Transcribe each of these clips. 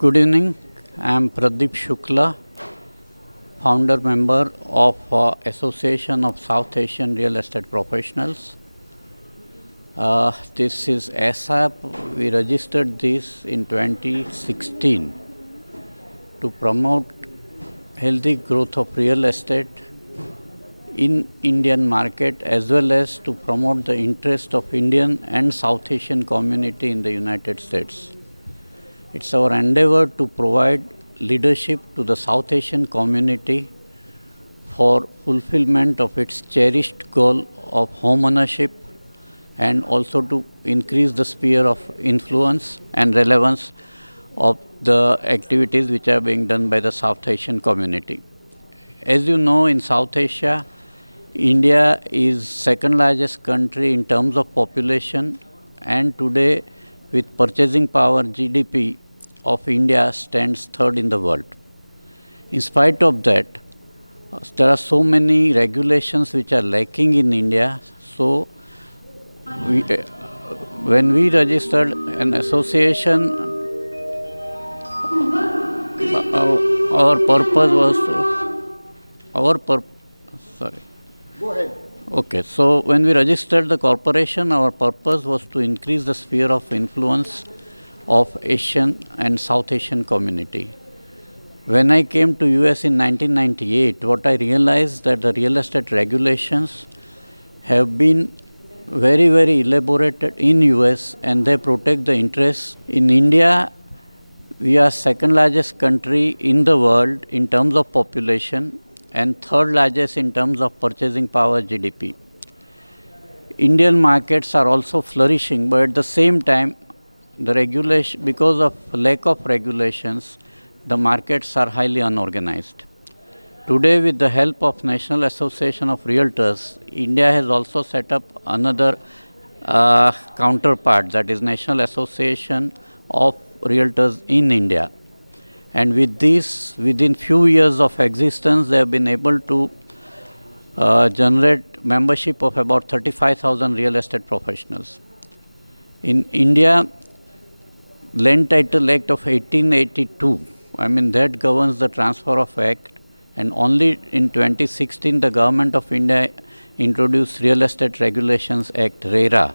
Good evening. I am Pradeep Shukla, founder member of Association of South Asian Real Estate Professionals. This is ASAP. We registered this in 2016 to promote healthy growth of real estate in Indian market, as well as to promote the interest of Indian and South Asian community in the United States. It's our endeavor to provide leadership to the South Asian community for fulfillment of its cherished goal of home ownership, and also to increase the sphere of influence and relevance of the activities which are being done by the South Asian community. As you know, in South Asia, India is second largest country in terms of population, and today with purchasing power, GDP of India stands third in the world. In spite of that, there are so many regulations which are lacking in India. So when we registered an association, our purpose was sorry. Go ahead. Okay, so when we registered the corporation, our purpose was to increase the sphere of influence of Asian and South Asian community. When I came to US in 1998, what I realized that the real estate regulations have been very elaborated in US, and they protect the interests. In India, we are second largest country in the world in terms of population and third largest in terms of purchasing power, GDP. Indian markets are also flourishing, but at the same time, the regulation, because of lack of regulations, the markets are highly unorganized. Today, with the help of National Association of Realtors, India has also set up another counterpart, that is National Association of Realtors in India. And with this, within few years of existence, they have been able to generate membership of about 35,000 real estate professionals. In India, Land Title Act of 1882, that governs the transfer of act, and only in 2016 the Government of India introduced Real Estate Regulations Act, RERA,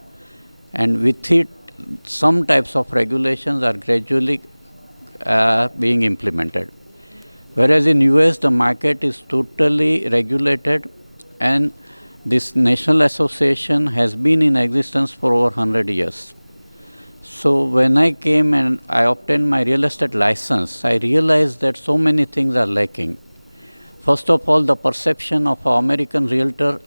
and with it some types of regulations are gradually being implemented. Whereas in US the market is totally regulated, and this National Association has been in existence for over 100 years. So when I came and I obtained my real estate license, I realized that so many things are lacking. First of all, the perception of an American realtor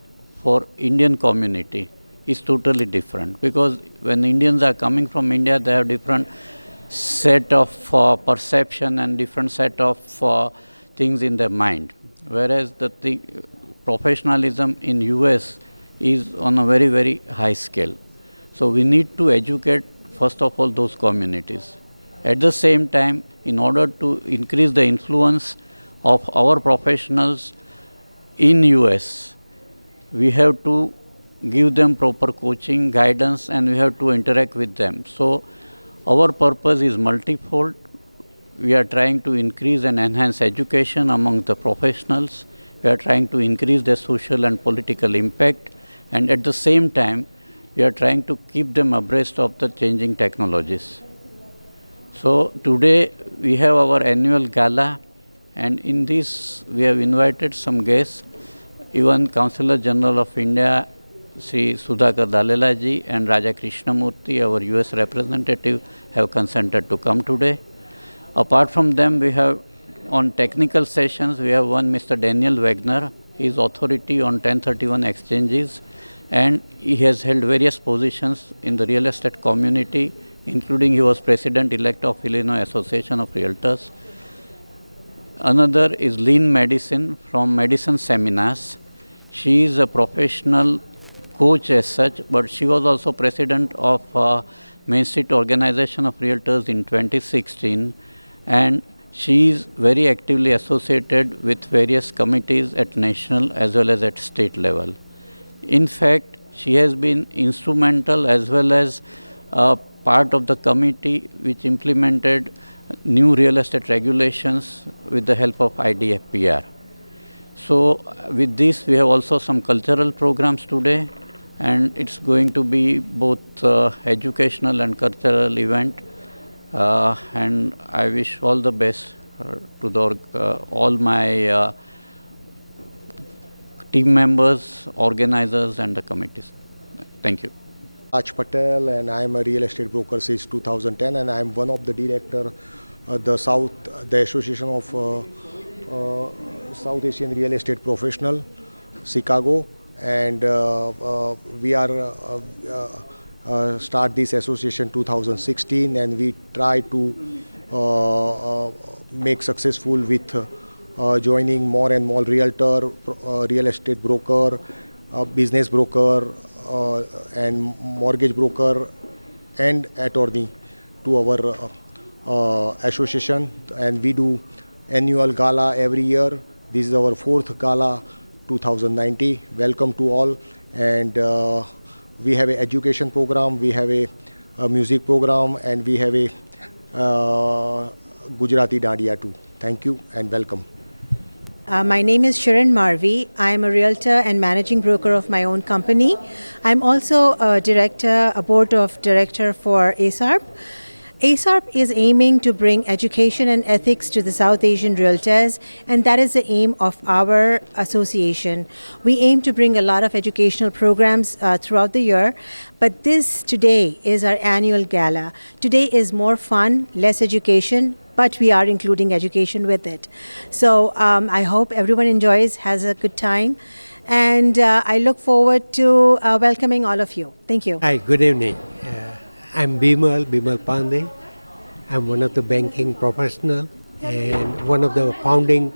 for Indian community is totally different, because when Indians are coming from India, they have different set of perception and different set of things in their mind. Whereas the professionalism in US is on a very high scale. So we need to educate first of all those communities. At the same time, in order to increase the influence of our professionals in US, we have to give them proper coaching, guidance, and we have to interact with them. So our purpose is multifold. We are trying to increase and enhance education among the professionals. We are trying to increase their social and political impact, and at the same time, we are trying to keep them abreast of the changing technologies. So today we have our annual gala, and in this we have invited some guests. Even Consular General of India, Sri Sudhakar Dalelaji, and Raja Krishnamurthy, our US representative, have consented to come today. Apart from them, we have on technical sessions, we have one Mr. Daniel Wagner. He is authority on 1031 exchanges, and he has held various positions in the real estate community, including he was President-elect of Illinois Association of Realtors. Another is Lynn Madison from Madison Seminars. She is a professional coach as such, but she was also President of Main Street Organization of Realtors in 2016, and she is very actively associated with various committees at national as well as at state level. In fact, she has been instrumental as well as part of the committee which implemented new real estate regulations with the help of IDFPR. So with this, we have also some cultural programs today, and it's going to be both educational and cultural event. And I wish all the best to all my team members, organizers, and the committees. Thank you. Raj Patel, and I am a real estate broker since 2010, and I am one of the director, the Association of South Asian Real Estate Professional, Chicago, and we are start this association 2016, and we try to make successful with joining more and more realtor, real estate broker, business broker, and mortgage broker and attorney to our association. And we do annual gala every year. This is our fourth gala 2019. Welcome to all. And we have an education program, we have a music program, and we have a Gujarati Dandiya too. Thank you and welcome. My name is Sharon Marvi. I'm a realtor and managing broker of my own company. I'm also a board of director for ASARP. ASARP is aiming to bring education and ethics to the South Asian realtors, and that is the aim of our association. We aim to bring a lot of educational programs throughout the year, but this today is our annual gala. Today is more fun, less education, but we are including education with it. So I hope everyone enjoys, has a good time, and I look forward to welcoming all of you. Thank you. Hi, good evening. I'm Bimal Pandey. I'm one of the banking professional and one of the founding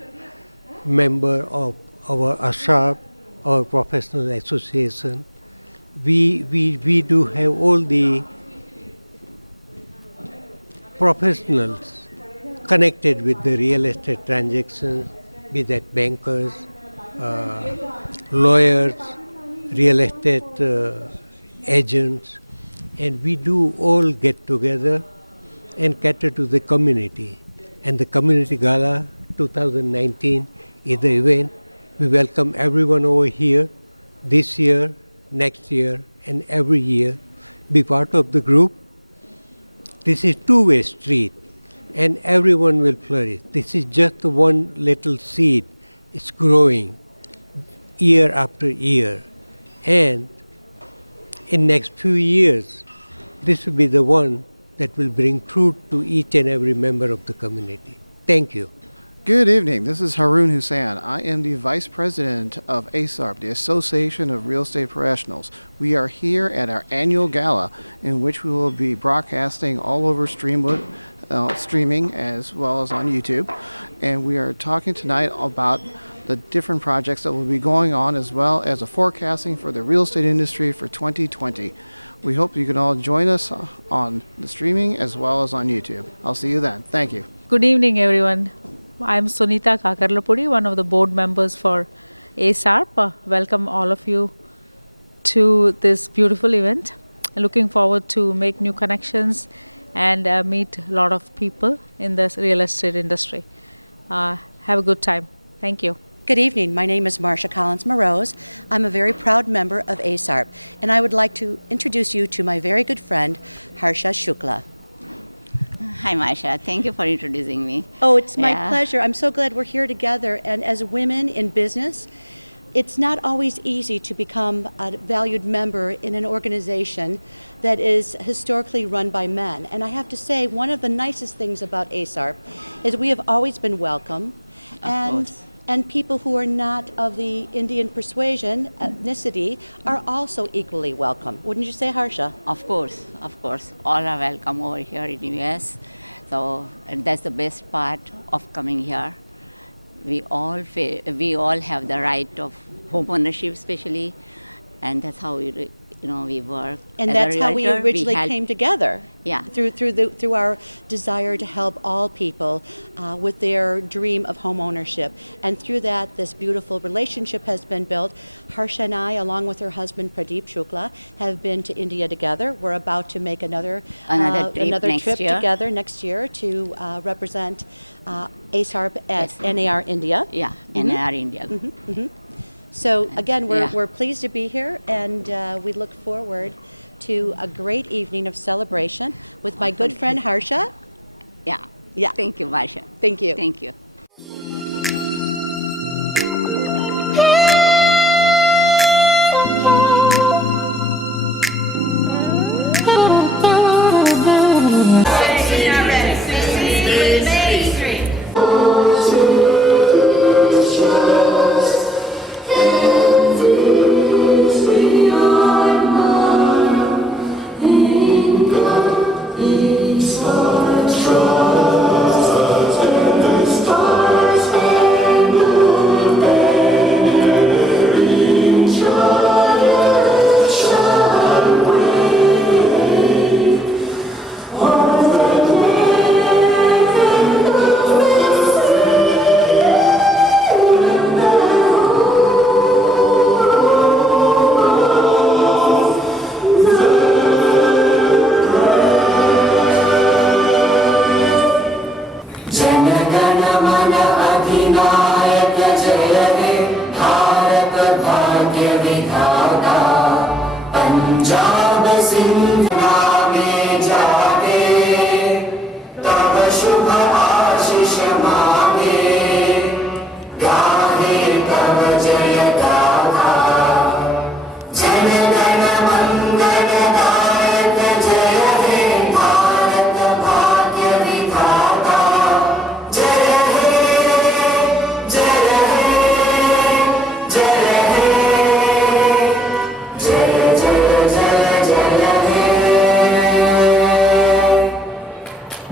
member of our ASARP, our professional association. We do have all the professionals connected with the real estate transactions, be that bankers, lawyers, real estate agents, and we do all get together and cater to the community. And the Community Gala 2019 is the event. We welcome everyone over here this year, next year, and every year. Be part of the group. This is two-way street, and everyone will flourish. This is just one little seed. It's growing year after year. And in next few years, this will be the one that will bring fruit to each and every member of the community. Thank you. Good evening. This is Haroon Hussain. I am the Vice President of ASARP, the Association of Real Estate Professionals. We are here at our annual gala in which we will be broadcasting all over streaming as well as on YouTube. And we are talking tonight about the different projects that will be going on as well as a forecasting for the real estate industry for 2020. We hope you can all join us on the streaming as well as on YouTube. I'll see you then. Thank you. Good evening, everyone. I'm Sunita Kakarlapudi, one of the board members for ASARP. Welcome all of you to this beautiful event. Looking forward to make new connections and meet a lot of people in the real estate industry. Have a good time. Thank you. Good evening. My name is Marcia Collins-Morose. I'm a very proud member of ASARP, and I would like to introduce you to my very good friend, Harsha Shukla. Hi, Marsha. Thank you for introducing me. Oh, it's my pleasure. I'm so glad we're here together. And as women in business, it's not always easy to become a valued member in an organization that is historically run by men. And I have to say, one of the nicest things about ASARP is we have always been welcome. And people who are not of the Indian persuasion, ethnicity, are also equally welcome. Wouldn't you say, Harsha? Of course. All are welcome over here in US. So and that's the best part of coming here. We all have the right of home ownership, especially, and that's how we work. And that's how we originally came together. Yeah. Through our desire to help all people with their dream of home ownership. And through that, this beautiful relationship has been built. Harsha and I, along with her husband Pradeep Shukla, have been to India together. We're about to make another trip together next year to represent ASARP at NAR India. Yeah, NAR India. So again, we're pleased to be here, and we look forward to a great evening of celebration with my good friend Harsha. Yeah. Thank you, Marsha. Thank you. Thank you.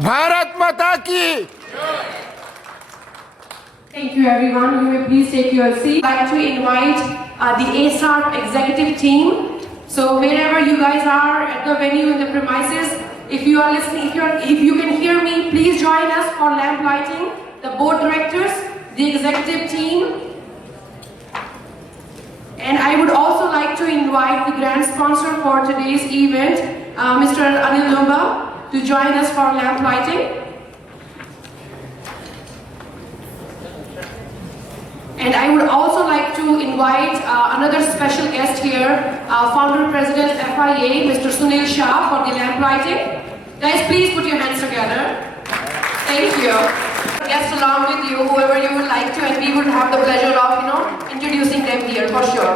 Bharat माता की। Thank you, everyone. You may please take your seat. I'd like to invite the ASARP executive team. So wherever you guys are at the venue, in the premises, if you are listening, if you can hear me, please join us for lamp lighting. The board directors, the executive team, and I would also like to invite the grand sponsor for today's event, Mr. Anil Lumba, to join us for lamp lighting. And I would also like to invite another special guest here, founder president FIA, Mr. Sunil Shah, for the lamp lighting. Guys, please put your hands together. Thank you. Guests along with you, whoever you would like to, and we would have the pleasure of, introducing them here for sure.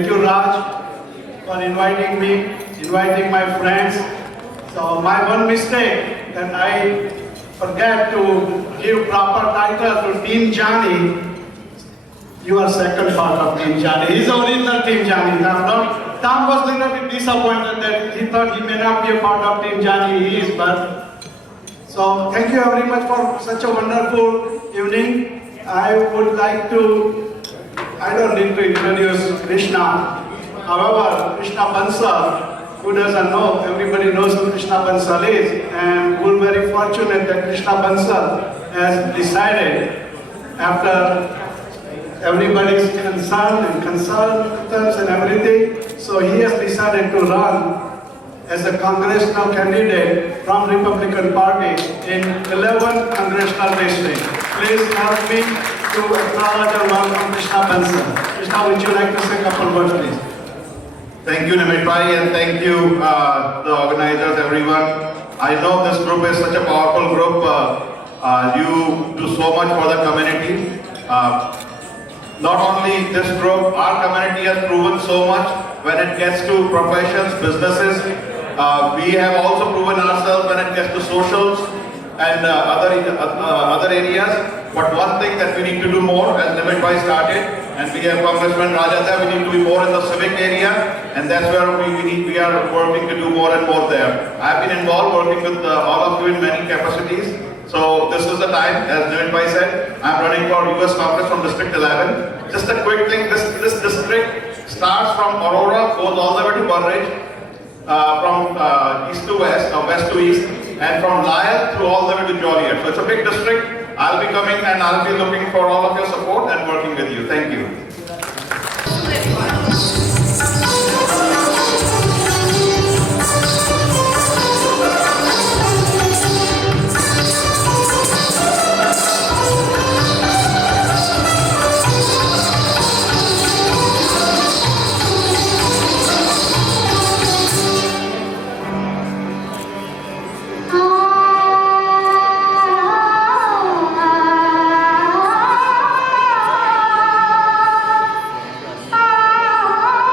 Thank you, Raj, for inviting me, inviting my friends. So my one mistake that I forget to give proper title to Team Jani. You are second part of Team Jani. He's the original Team Jani. Tom was a little bit disappointed that he thought he may not be a part of Team Jani. He is, but so thank you very much for such a wonderful evening. I would like to, I don't need to introduce Krishna. However, Krishna Bansal, who doesn't know, everybody knows who Krishna Bansal is, and we're very fortunate that Krishna Bansal has decided, after everybody's concerned and consultants and everything, so he has decided to run as a congressional candidate from Republican Party in 11 congressional districts. Please help me to acknowledge and welcome Krishna Bansal. Krishna, would you like to say a couple words, please? Thank you, Namit Bhai, and thank you, the organizers, everyone. I know this group is such a powerful group. You do so much for the community. Not only this group, our community has proven so much when it gets to professions, businesses. We have also proven ourselves when it gets to socials and other areas. But one thing that we need to do more, as Namit Bhai started, and we have Congressman Raja there, we need to be more in the civic area, and that's where we are working to do more and more there. I've been involved working with all of you in many capacities. So this is the time, as Namit Bhai said, I'm running for US Congress from District 11. Just a quick thing, this district starts from Aurora, goes all the way to Burridge, from east to west, or west to east, and from Lyell to all the way to Joliet. So it's a big district. I'll be coming and I'll be looking for all of your support and working with you. Thank you. Ah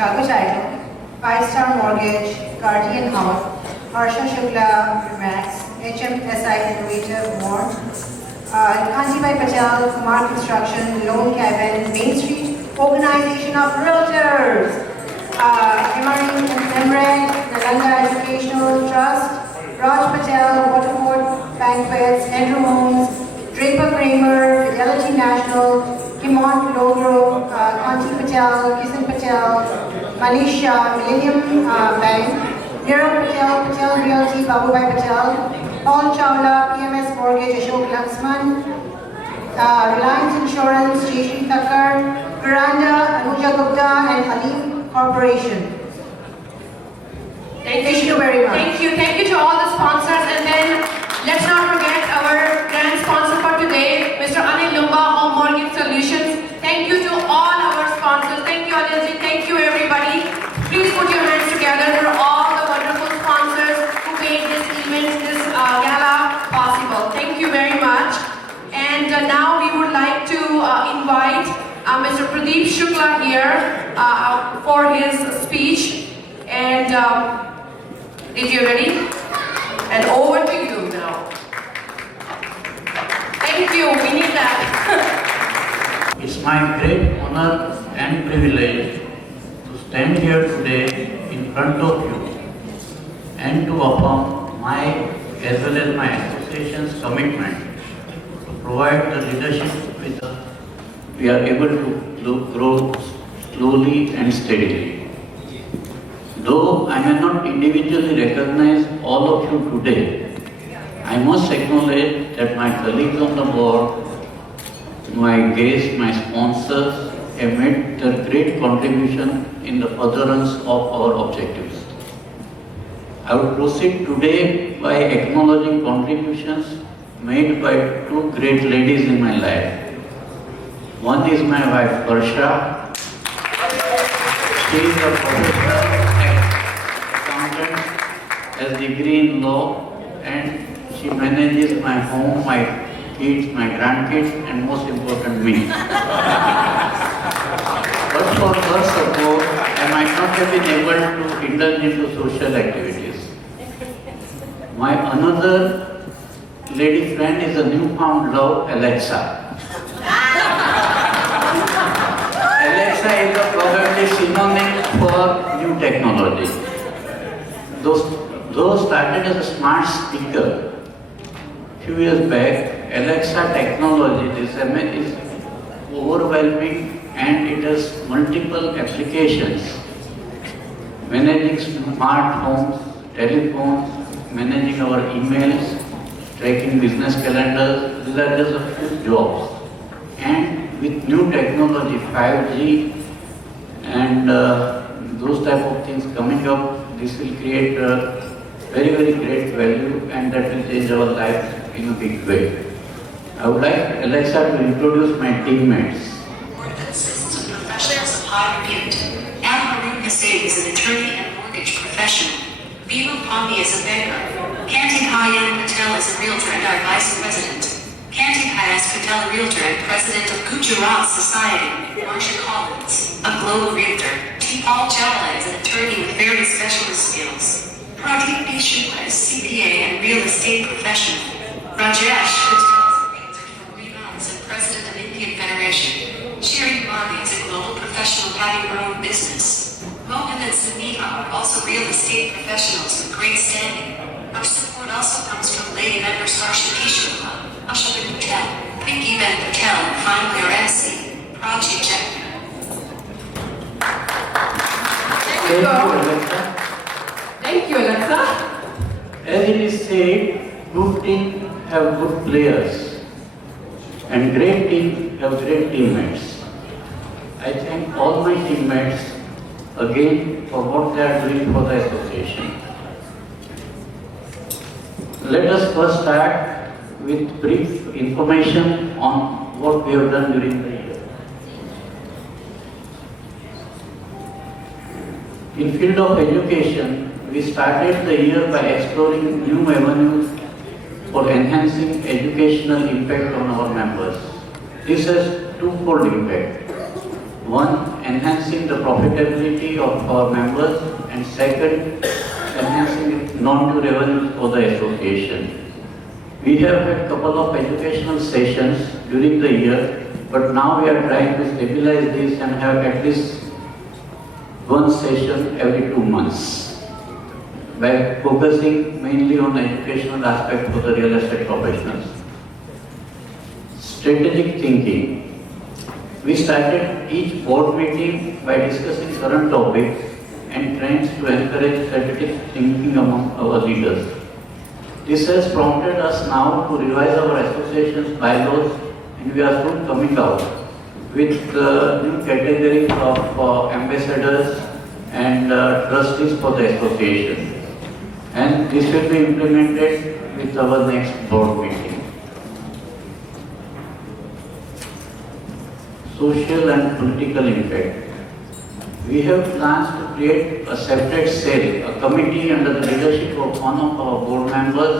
Chicago Title, 5-Star Mortgage, Guardian House, Harsha Shukla, Max, HMSI Innovative, more. Kantibai Patel, Kumar Construction, Lone Cabin, Main Street, Organization of Realtors, Emirates, Nalanda Educational Trust, Raj Patel, Waterford, Banquets, Andrew Homes, Draper Kramer, Fidelity National, Himant Logro, Kanti Patel, Kisan Patel, Malaysia, Millennium Bank, Nirav Patel, Patel Realty, Babubai Patel, Paul Chawla, PMS Mortgage, Ashok Laxman, Reliance Insurance, Jason Thakkar, Veranda, Anuja Gupta, and Halim Corporation. Thank you very much. Thank you to all the sponsors, and then let's not forget our grand sponsor for today, Mr. Anil Lumba, Home Mortgage Solutions. Thank you to all our sponsors. Thank you, Anilji. Thank you, everybody. Please put your hands together for all the wonderful sponsors who made this event, this gala possible. Thank you very much. And now we would like to invite Mr. Pradeep Shukla here for his speech. And if you're ready, and over to you now. Thank you, we need that. It's my great honor and privilege to stand here today in front of you and to affirm my as well as my association's commitment to provide the leadership with us. We are able to grow slowly and steadily. Though I may not individually recognize all of you today, I must acknowledge that my colleagues on the board, my guests, my sponsors have made their great contribution in the furtherance of our objectives. I would proceed today by acknowledging contributions made by two great ladies in my life. One is my wife, Varsha. She is a professor, accountant, has degree in law, and she manages my home, my kids, my grandkids, and most important, me. But for her support, I might not have been able to indulge into social activities. My another lady friend is a newfound love, Alexa. Alexa is a probably synonym for new technology. Those started as a smart speaker few years back, Alexa technology is overwhelming and it has multiple applications. Managing smart homes, telephones, managing our emails, tracking business calendars, these are just a few jobs. And with new technology, 5G and those type of things coming up, this will create very, very great value and that will change our life in a big way. I would like Alexa to introduce my teammates. Consists of professionals of high repute. Harun Hussain is an attorney and mortgage professional. Viva Pomni is a banker. Kanti Hayam Patel is a realtor and our vice president. Kanti Hayas Patel, a realtor and president of Gujarat Society. Marsha Collins, a global realtor. Paul Chawla is an attorney with very specialist skills. Pradeep Shukla is CPA and real estate professional. Rajesh Patel is a realtor from Reliance and president of Indian Federation. Shirin Marvi is a global professional having her own business. Mohan and Sumiha are also real estate professionals with great standing. Our support also comes from lady members Harsha Shukla, Ashwin Patel, Pinky Ben Patel, and finally our MC, Prachi Jack. Thank you, Alexa. Thank you, Alexa. As it is said, good teams have good players and great teams have great teammates. I thank all my teammates again for what they are doing for the association. Let us first start with brief information on what we have done during the year. In field of education, we started the year by exploring new avenues for enhancing educational impact on our members. This has twofold impact. One, enhancing the profitability of our members, and second, enhancing non-revenue for the association. We have had a couple of educational sessions during the year, but now we are trying to stabilize this and have at least one session every 2 months by focusing mainly on the educational aspect for the real estate professionals. Strategic thinking. We started each board meeting by discussing current topics and trends to encourage strategic thinking among our leaders. This has prompted us now to revise our association's bylaws, and we are soon coming out with new categories of ambassadors and trustees for the association. And this will be implemented with our next board meeting. Social and political impact. We have plans to create a separate cell, a committee under the leadership of one of our board members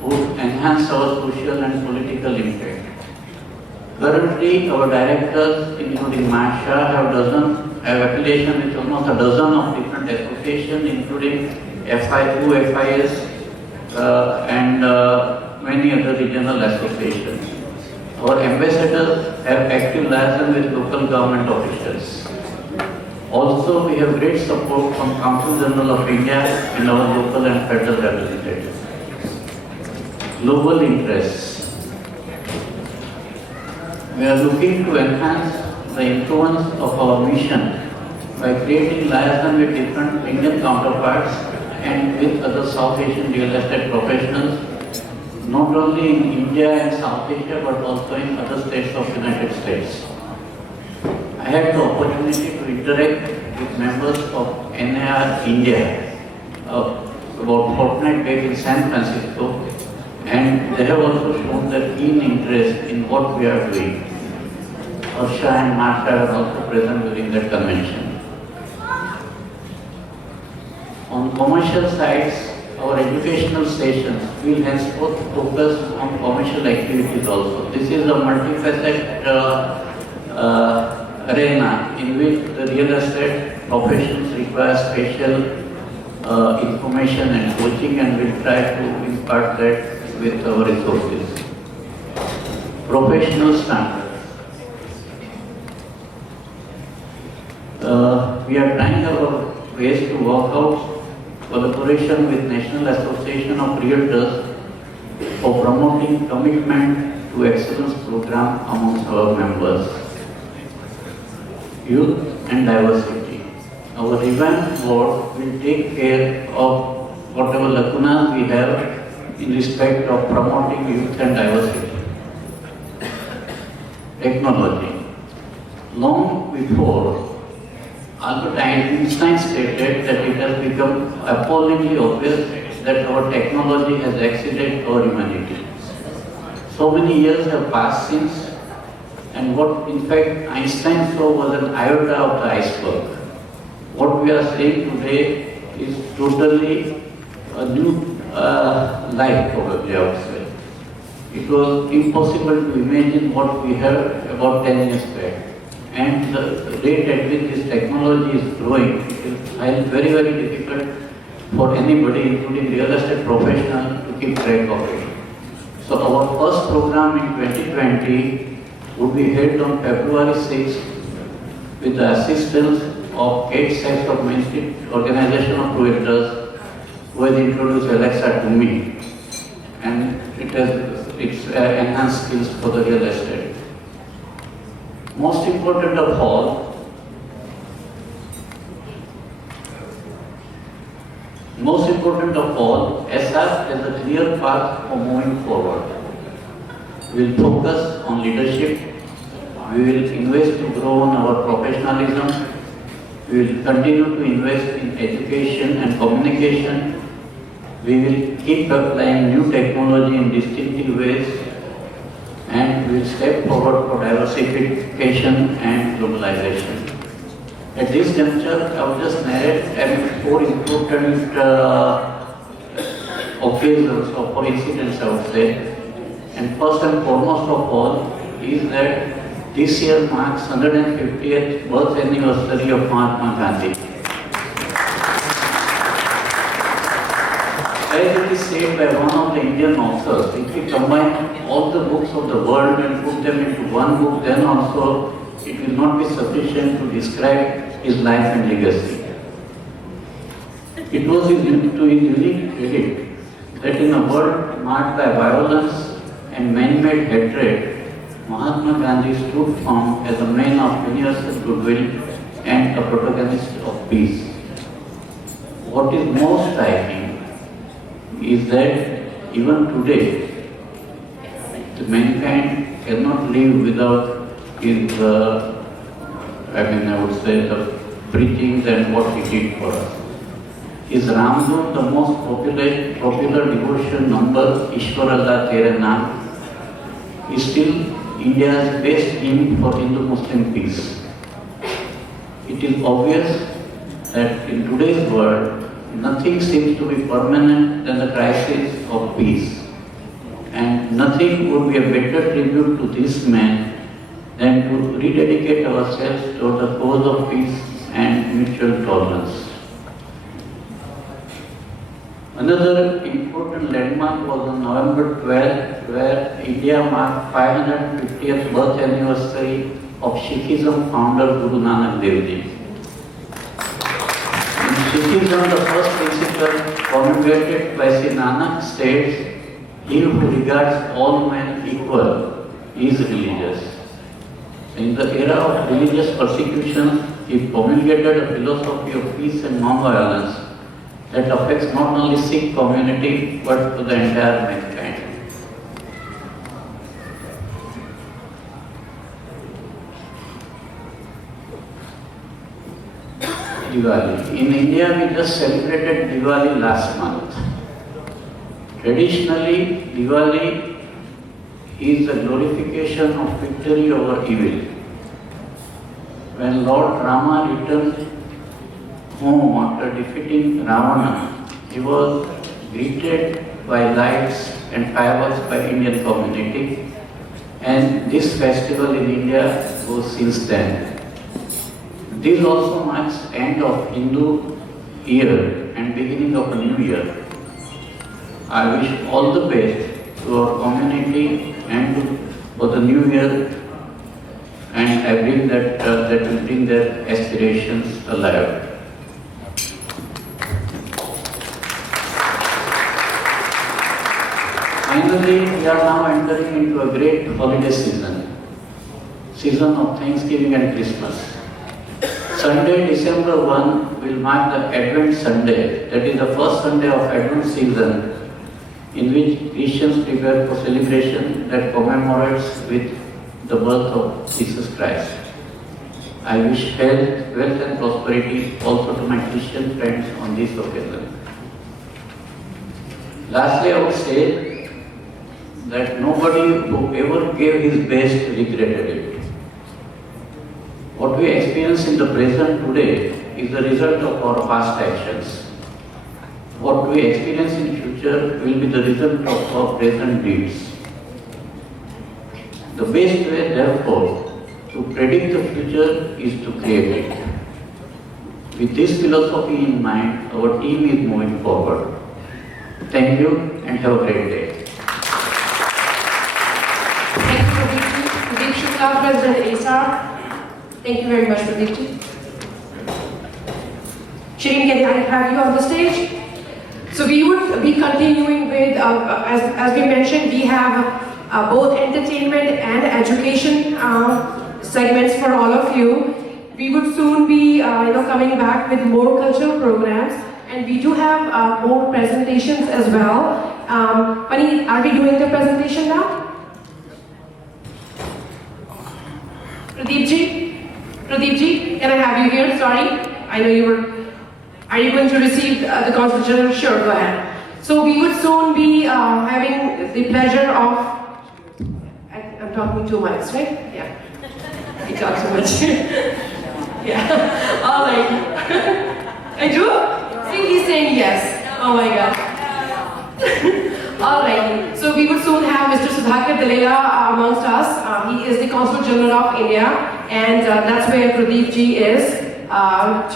who enhance our social and political impact. Currently, our directors, including Marsha, have affiliation with almost a dozen of different associations, including FI2, FIS, and many other regional associations. Our ambassadors have active liaison with local government officials. Also, we have great support from Council General of India and our local and federal representatives. Global interests. We are looking to enhance the influence of our mission by creating liaison with different Indian counterparts and with other South Asian real estate professionals, not only in India and South Asia but also in other states of the United States. I had the opportunity to interact with members of NAR India about fortnight back in San Francisco, and they have also shown their keen interest in what we are doing. Harsha and Martha were also present during that convention. On commercial sides, our educational sessions will henceforth focus on commercial activities also. This is a multifaceted arena in which the real estate professions require special information and coaching, and we'll try to impart that with our resources. Professional standards. We are trying our ways to work out collaboration with National Association of Realtors for promoting commitment to excellence program among our members. Youth and diversity. Our revamped board will take care of whatever lacunas we have in respect of promoting youth and diversity. Technology. Long before, Albert Einstein stated that it has become appallingly obvious that our technology has exceeded our humanity. So many years have passed since, and what in fact Einstein saw was an iota of the iceberg. What we are saying today is totally a new life, probably I would say. It was impossible to imagine what we have about 10 years back. And the rate at which this technology is growing is very, very difficult for anybody, including real estate professionals, to keep track of it. So our first program in 2020 would be held on February 6th with the assistance of 8 sets of Main Street Organization of Realtors, who has introduced Alexa to me. And it's enhanced skills for the real estate. Most important of all, SR has a clear path for moving forward. We will focus on leadership. We will invest to grow on our professionalism. We will continue to invest in education and communication. We will keep applying new technology in distinctive ways, and we will step forward for diversification and globalization. At this juncture, I will just narrate 4 important occasions or incidents, I would say. And first and foremost of all is that This year marks 150th birth anniversary of Mahatma Gandhi. As it is said by one of the Indian authors, if we combine all the books of the world and put them into one book, then also it will not be sufficient to describe his life and legacy. It was to his unique credit that in a world marked by violence and man-made hatred, Mahatma Gandhi stood firm as a man of universal goodwill and a protagonist of peace. What is most striking is that even today, the mankind cannot live without his, I would say, the preachings and what he did for us. His Ramdhun, the most popular devotion number, Ishwarallah Tere Naam, is still India's best hymn for Hindu-Muslim peace. It is obvious that in today's world, nothing seems to be permanent than the crisis of peace. And nothing would be a better tribute to this man than to rededicate ourselves toward the cause of peace and mutual tolerance. Another important landmark was on November 12th, where India marked 550th birth anniversary of Sikhism founder Guru Nanak Dev Ji. In Sikhism, the first principle promulgated by Sri Nanak states, "He who regards all men equal is religious." In the era of religious persecution, he promulgated a philosophy of peace and non-violence that affects not only Sikh community but to the entire mankind. Diwali. In India, we just celebrated Diwali last month. Traditionally, Diwali is the glorification of victory over evil. When Lord Rama returned home after defeating Ravana, he was greeted by lights and fireworks by Indian community, and this festival in India goes since then. This also marks end of Hindu year and beginning of a new year. I wish all the best to our community and for the new year, and I believe that that will bring their aspirations alive. Finally, we are now entering into a great holiday season of Thanksgiving and Christmas. Sunday, December 1 will mark the Advent Sunday, that is the first Sunday of Advent season, in which Christians prepare for celebration that commemorates with the birth of Jesus Christ. I wish health, wealth and prosperity also to my Christian friends on this occasion. Lastly, I would say that nobody who ever gave his best regretted it. What we experience in the present today is the result of our past actions. What we experience in future will be the result of our present deeds. The best way, therefore, to predict the future is to create it. With this philosophy in mind, our team is moving forward. Thank you and have a great day. President ASAR. Thank you very much, Pradeep. Shireen, can I have you on the stage? So we would be continuing with, as we mentioned, we have both entertainment and education segments for all of you. We would soon be coming back with more cultural programs, and we do have more presentations as well. Pani, are we doing the presentation now? Pradeep ji, can I have you here? Sorry, I know you were. Are you going to receive the Consul General? Sure, go ahead. So we would soon be having the pleasure of. I'm talking too much, right? Yeah. You talk too much. Yeah. All right. I do? See, he's saying yes. Oh my God. All right. So we would soon have Mr. Sudhakar Delela amongst us. He is the Consul General of India.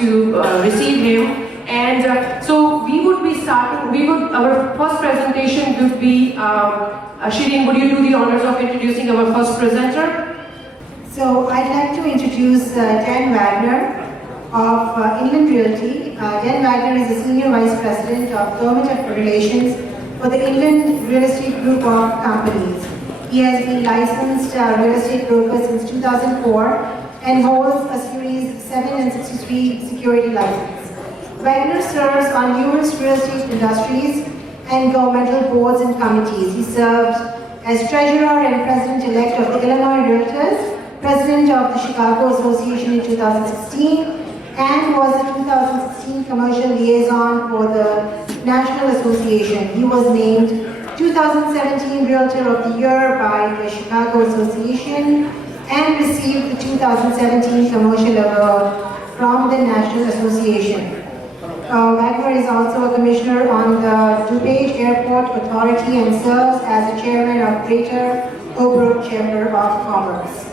to receive him. And so we would be starting, our first presentation would be, Shireen, would you do the honors of introducing our first presenter? So I'd like to introduce Dan Wagner of Inland Realty. Dan Wagner is the Senior Vice President of Government Relations for the Inland Real Estate Group of Companies. He has been licensed real estate broker since 2004 and holds a Series 7 and 63 security license. Wagner serves on numerous real estate industries and governmental boards and committees. He served as Treasurer and President-elect of the Illinois Realtors, President of the Chicago Association in 2016, and was the 2016 Commercial Liaison for the National Association. He was named 2017 Realtor of the Year by the Chicago Association and received the 2017 Commercial Award from the National Association. Wagner is also a commissioner on the DuPage Airport Authority and serves as the chairman of Greater Oak Chamber of Commerce.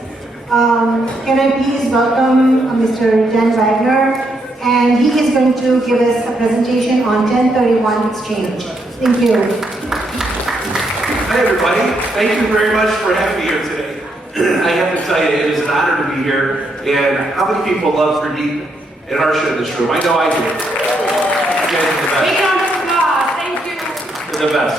Can I please welcome Mr. Dan Wagner, and he is going to give us a presentation on 1031 exchange. Thank you. Hi everybody, thank you very much for having me here today. I have to tell you, it is an honor to be here, and how many people love Pradeep and Harsha in this room? I know I do. Thank you. They're the best.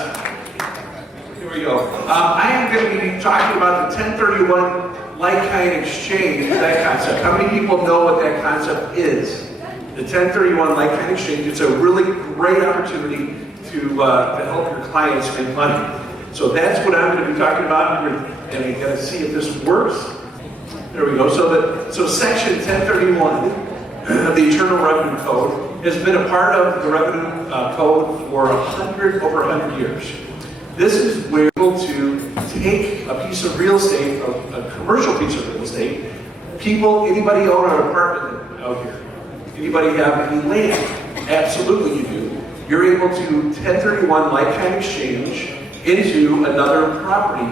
Here we go. I am going to be talking about the 1031 like-kind exchange, that concept. How many people know what that concept is? The 1031 like-kind exchange, it's a really great opportunity to help your clients make money. So that's what I'm going to be talking about, and you got to see if this works. There we go. So section 1031 of the Internal Revenue Code has been a part of the Revenue Code for over 100 years. This is where we're able to take a piece of real estate, a commercial piece of real estate. Anybody own an apartment out here? Anybody have any land? Absolutely you do. You're able to 1031 like-kind exchange into another property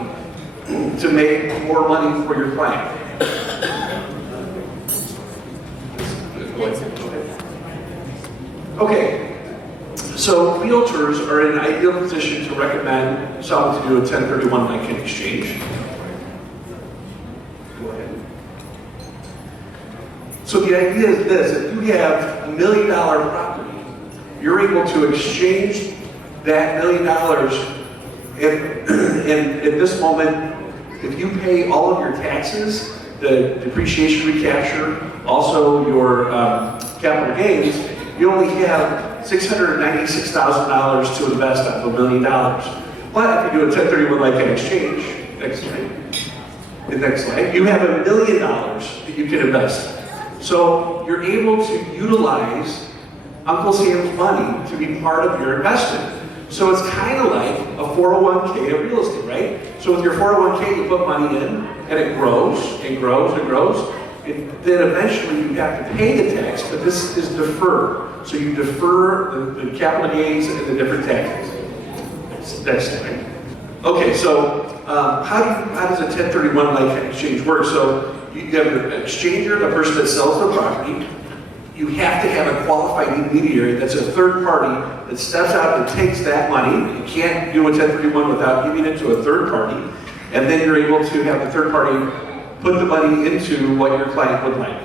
to make more money for your client. Okay, so realtors are in an ideal position to recommend someone to do a 1031 like-kind exchange. Go ahead. So the idea is this: if you have $1 million property, you're able to exchange that $1 million. And at this moment, if you pay all of your taxes, the depreciation recapture, also your capital gains, you only have $696,000 to invest out of $1 million. But if you do a 1031 like-kind exchange, next slide, the next slide, you have $1 million that you can invest. So you're able to utilize Uncle Sam's money to be part of your investment. So it's kind of like a 401k of real estate, right? So with your 401k, you put money in, and it grows and grows and grows. And then eventually you have to pay the tax, but this is deferred. So you defer the capital gains and the different taxes. That's right. Okay, so how does a 1031 like-kind exchange work? So you have an exchanger, the person that sells the property. You have to have a qualified intermediary that's a third party that steps out and takes that money. You can't do a 1031 without giving it to a third party. And then you're able to have the third party put the money into what your client would like.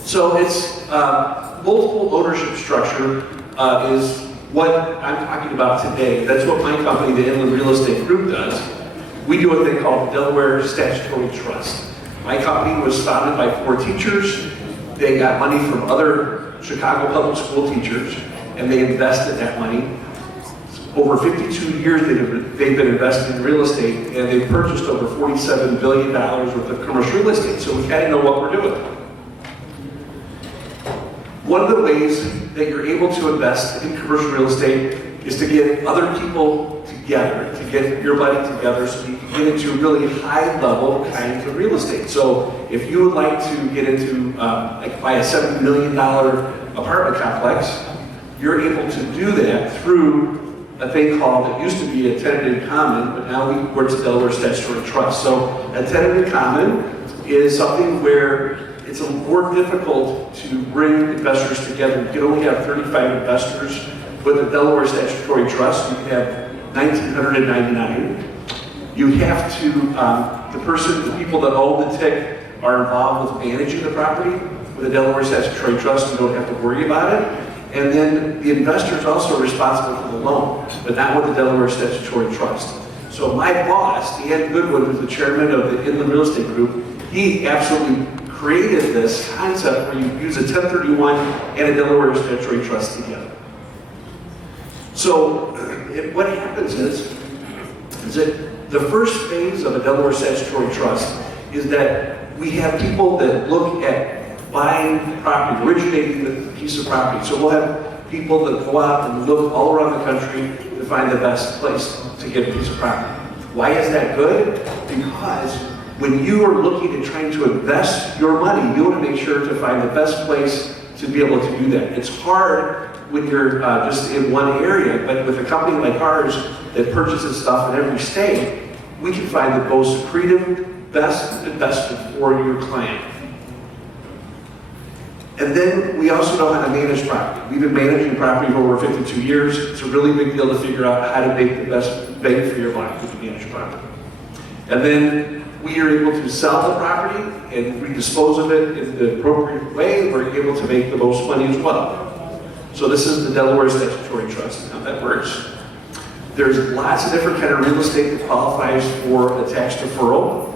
So it's multiple ownership structure is what I'm talking about today. That's what my company, the Inland Real Estate Group, does. We do what they call Delaware Statutory Trust. My company was founded by 4 teachers. They got money from other Chicago public school teachers, and they invested that money. Over 52 years they've been invested in real estate, and they've purchased over $47 billion worth of commercial real estate, so we kind of know what we're doing. One of the ways that you're able to invest in commercial real estate is to get other people together, to get your money together so you can get into really high-level kinds of real estate. So if you would like to get into, like buy a $70 million apartment complex, you're able to do that through a thing called, it used to be a tenant in common, but now we work to Delaware Statutory Trust. So a tenant in common is something where it's a little more difficult to bring investors together. You can only have 35 investors. With the Delaware Statutory Trust, you have 1,999. You have to, the people that own the TIC are involved with managing the property. With the Delaware Statutory Trust, you don't have to worry about it. And then the investor is also responsible for the loan, but not with the Delaware Statutory Trust. So my boss, Dan Goodwin, who's the chairman of the Inland Real Estate Group, he absolutely created this concept where you use a 1031 and a Delaware Statutory Trust together. So what happens is that the first phase of a Delaware Statutory Trust is that we have people that look at buying property, originating the piece of property. So we'll have people that go out and look all around the country to find the best place to get a piece of property. Why is that good? Because when you are looking at trying to invest your money, you want to make sure to find the best place to be able to do that. It's hard when you're just in one area, but with a company like ours that purchases stuff in every state, we can find the most creative, best investment for your client. And then we also know how to manage property. We've been managing property for over 52 years. It's a really big deal to figure out how to make the best bang for your money to manage property. And then we are able to sell the property and redispose of it in the appropriate way. We're able to make the most money as well. So this is the Delaware Statutory Trust. How that works. There's lots of different kind of real estate that qualifies for a tax deferral.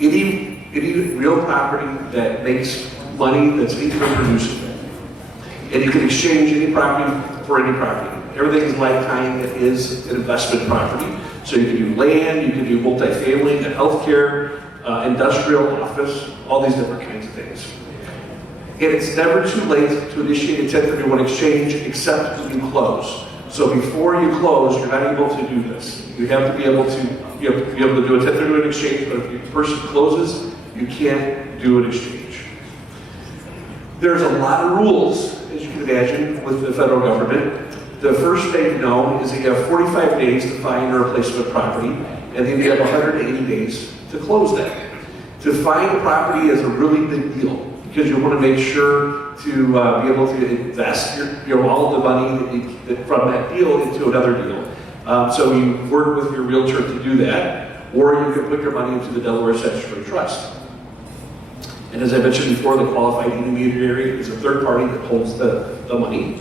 Any real property that makes money that's being produced. And you can exchange any property for any property. Everything is lifetime that is an investment property. So you can do land, you can do multifamily, healthcare, industrial, office, all these different kinds of things. And it's never too late to initiate a 1031 exchange except when you close. So before you close, you're not able to do this. You have to be able to, do a 1031 exchange, but if the person closes, you can't do an exchange. There's a lot of rules, as you can imagine, with the federal government. The first thing to know is that you have 45 days to find a replacement property, and then you have 180 days to close that. To find property is a really big deal, because you want to make sure to be able to invest all of the money from that deal into another deal. So you work with your realtor to do that, or you can put your money into the Delaware Statutory Trust. And as I mentioned before, the qualified intermediary is a third party that holds the money.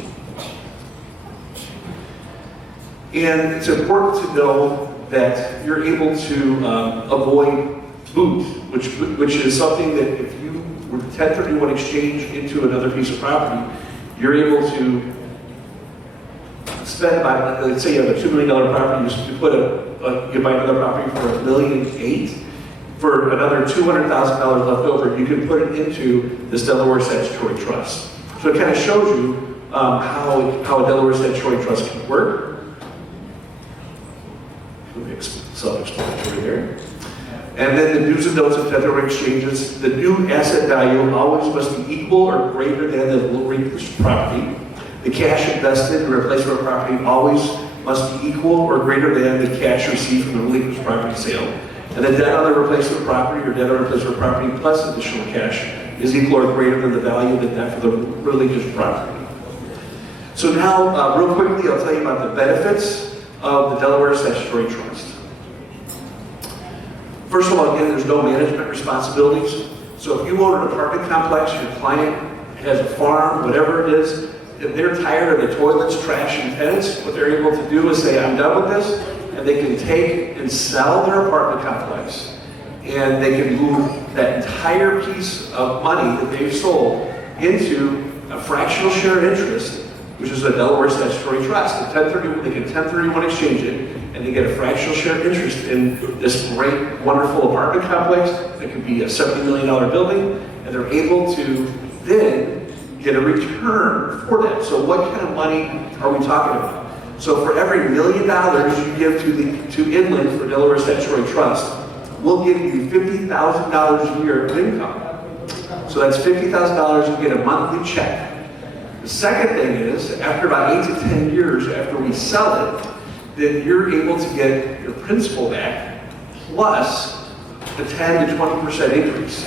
And it's important to know that you're able to avoid boot, which is something that if you were to 1031 exchange into another piece of property, you're able to spend about, let's say you have a $2 million property, you buy another property for $1.8 million. For another $200,000 left over, you can put it into this Delaware Statutory Trust. So it kind of shows you how a Delaware Statutory Trust can work. Self-explanatory here. And then the do's and don'ts of 1031 exchanges. The new asset value always must be equal or greater than the relinquished property. The cash invested in replacement property always must be equal or greater than the cash received from the relinquished property sale. And the debt on the replacement property or debt on replacement property plus additional cash is equal or greater than the value of the debt for the relinquished property. So now, real quickly, I'll tell you about the benefits of the Delaware Statutory Trust. First of all, again, there's no management responsibilities. So if you own an apartment complex, your client has a farm, whatever it is, if they're tired of the toilets, trash, and tenants, what they're able to do is say, I'm done with this, and they can take and sell their apartment complex, and they can move that entire piece of money that they've sold into a fractional share interest, which is a Delaware Statutory Trust. They can 1031 exchange it, and they get a fractional share interest in this great, wonderful apartment complex that could be a $70 million building, and they're able to then get a return for that. So what kind of money are we talking about? So for every $1 million you give to Inland for Delaware Statutory Trust, we'll give you $50,000 a year of income. So that's $50,000 you get a monthly check. The second thing is, after about 8 to 10 years after we sell it, then you're able to get your principal back plus to 10 to 20% increase.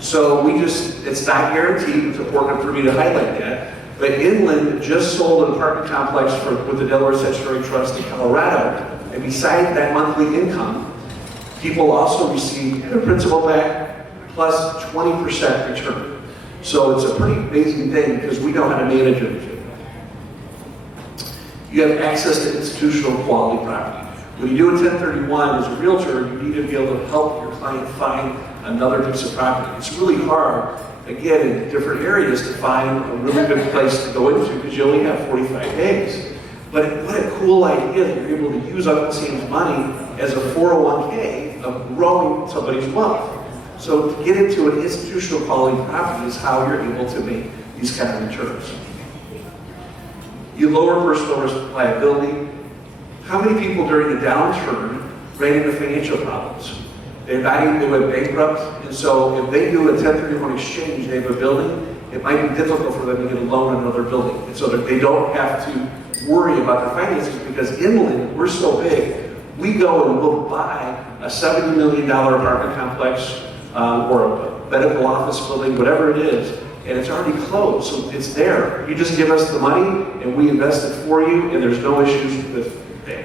So it's not guaranteed, it's important for me to highlight that. But Inland just sold an apartment complex with the Delaware Statutory Trust in Colorado. And besides that monthly income, people also receive their principal back plus 20% return. So it's a pretty amazing thing because we know how to manage it. You have access to institutional quality property. When you do a 1031 as a realtor, you need to be able to help your client find another piece of property. It's really hard, again, in different areas to find a really good place to go into because you only have 45 days. But what a cool idea that you're able to use Uncle Sam's money as a 401k of growing somebody's wealth. So to get into an institutional quality property is how you're able to make these kind of returns. You lower personal risk liability. How many people during the downturn ran into financial problems? They went bankrupt, and so if they do a 1031 exchange, they have a building, it might be difficult for them to get a loan on another building. And so that they don't have to worry about their finances because Inland, we're so big, we go and we'll buy a $70 million apartment complex or a medical office building, whatever it is, and it's already closed, so it's there. You just give us the money and we invest it for you, and there's no issues with that.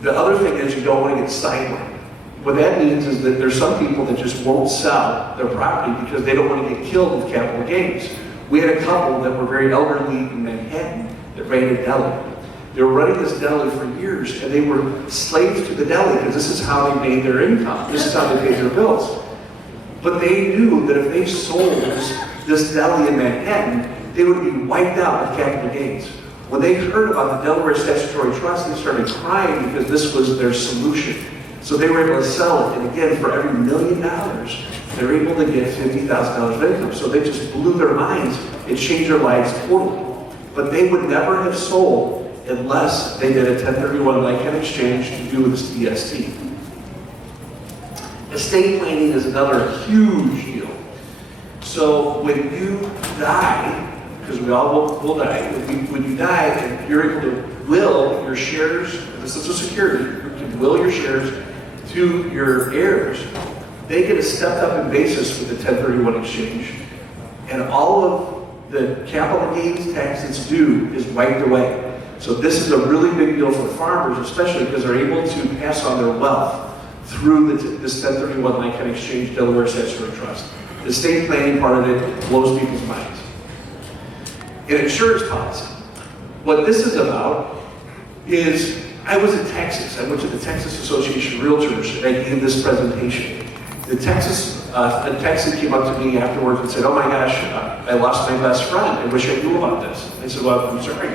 The other thing is you don't want to get sidelined. What that means is that there's some people that just won't sell their property because they don't want to get killed with capital gains. We had a couple that were very elderly in Manhattan that ran a deli. They were running this deli for years, and they were slaves to the deli because this is how they made their income. This is how they paid their bills. But they knew that if they sold this deli in Manhattan, they would be wiped out with capital gains. When they heard about the Delaware Statutory Trust, they started crying because this was their solution. So they were able to sell it, and again, for every $1 million, they're able to get $50,000 of income. So they just blew their minds. It changed their lives totally. But they would never have sold unless they did a 1031 like-kind exchange to do this DST. Estate planning is another huge deal. So when you die, because we all will die, when you die and you're able to will your shares, this is Social Security, you can will your shares to your heirs, they get a stepped up basis with the 1031 exchange, and all of the capital gains tax that's due is wiped away. So this is a really big deal for farmers, especially because they're able to pass on their wealth through this 1031 like-kind exchange Delaware Statutory Trust. The estate planning part of it blows people's minds. An insurance policy. What this is about is, I was in Texas. I went to the Texas Association of Realtors and I gave this presentation. The Texan came up to me afterwards and said, "Oh my gosh, I lost my best friend. I wish I knew about this." I said, "Well, I'm sorry.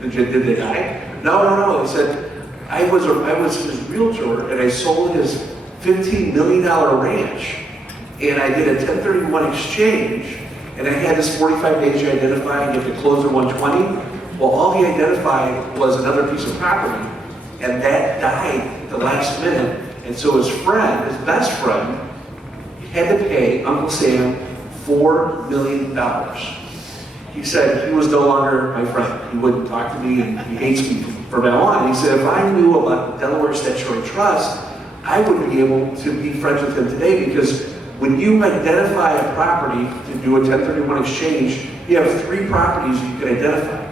Did they die?" No. He said, I was his realtor and I sold his $15 million ranch, and I did a 1031 exchange, and I had this 45 days to identify and get the closer 120. Well, all he identified was another piece of property, and that died at the last minute. And so his friend, his best friend, had to pay Uncle Sam $4 million. He said he was no longer my friend. He wouldn't talk to me, and he hates me from now on. He said if I knew about the Delaware Statutory Trust, I would be able to be friends with him today, because when you identify a property to do a 1031 exchange, you have 3 properties you can identify.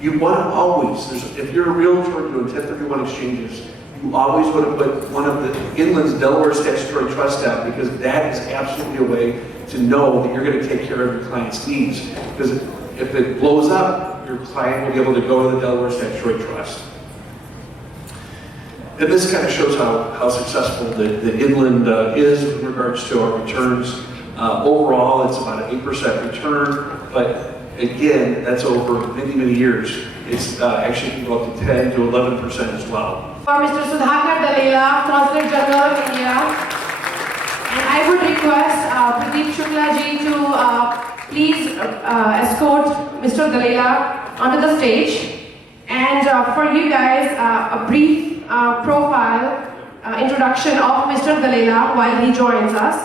You want to always, if you're a realtor doing 1031 exchanges, you always want to put one of the Inland's Delaware Statutory Trust down, because that is absolutely a way to know that you're going to take care of your client's needs. Because if it blows up, your client will be able to go to the Delaware Statutory Trust. And this kind of shows how successful the Inland is with regards to our returns. Overall, it's about an 8% return, but again, that's over many, many years. It's actually can go up to 10 to 11% as well. For Mr. Sudhakar Dalila, Consul General of India. And I would request Pradeep Shukla ji to please escort Mr. Dalila onto the stage. And for you guys, a brief profile introduction of Mr. Dalila while he joins us.